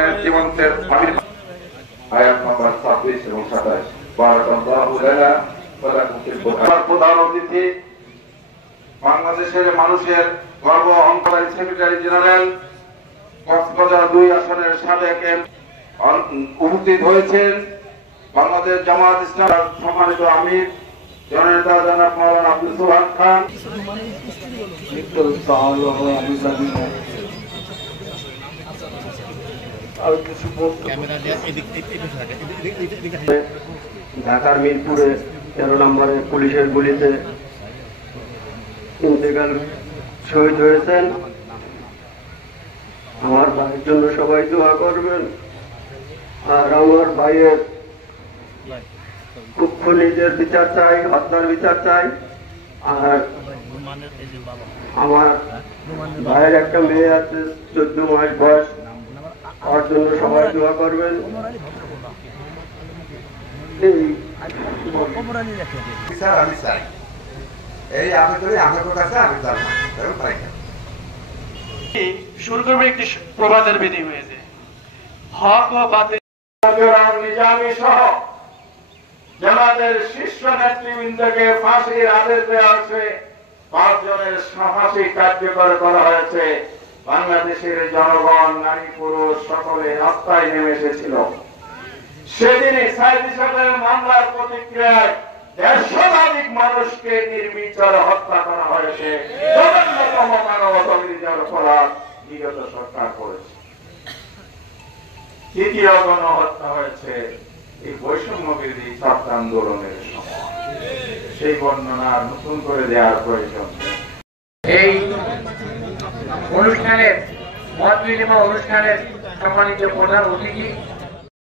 জীবন্তের আয়াত নম্বর 26 এবং 27 বারাকাল্লাহু লানা ওয়া লাকুম ফিল বুরহান। প্রধান অতিথি বাংলাদেশের মানুষের গর্ব অহংকারী সেক্রেটারি জেনারেল কক্সবাজার 2 আসনের সাবেক উপস্থিত হয়েছেন বাংলাদেশ জামায়াত ইসলামের সম্মানিত আমির জননেতা জনাব মাওলানা আব্দুল সোবহান খান। ঢাকার মিরপুরে 13 নম্বরে পুলিশের গুলিতে ইন্তেকাল শহীদ হয়েছেন। আমার ভাইয়ের জন্য সবাই দোয়া করবেন। আর আমার ভাইয়ের খুনিদের বিচার চাই, হত্যার বিচার চাই। আর আমার ভাইয়ের একটা মেয়ে আছে 14 মাস বয়স, ওর জন্য সবাই দোয়া করবেন। শুরু করবে একটি প্রবাদের বিধি হয়েছে হক ও বাতিল নিজামী সহ জামাতের শীর্ষ নেতৃবৃন্দকে ফাঁসির আদেশ দেওয়া হয়েছে। 5 জনের ফাঁসি কার্যকর করা হয়েছে। বাংলাদেশের জনগণ, নারী পুরুষ সকলে রাস্তায় নেমে এসেছিল। সেদিনই সাইদি সাহেবের মামলার প্রতিক্রিয়ায় 150 শতাধিক মানুষকে নির্বিচারে হত্যা করা হয়েছে। জঘন্যতম মানবতাবিরোধী অপরাধ বিগত সরকার করেছে। তৃতীয় গণহত্যা হয়েছে এই বৈষম্য বিরোধী ছাত্র আন্দোলনের সময়। সেই বর্ণনা নতুন করে দেওয়ার প্রয়োজন। এই অনুষ্ঠানের মত বিনিময় অনুষ্ঠানের সম্মানিত প্রধান অতিথি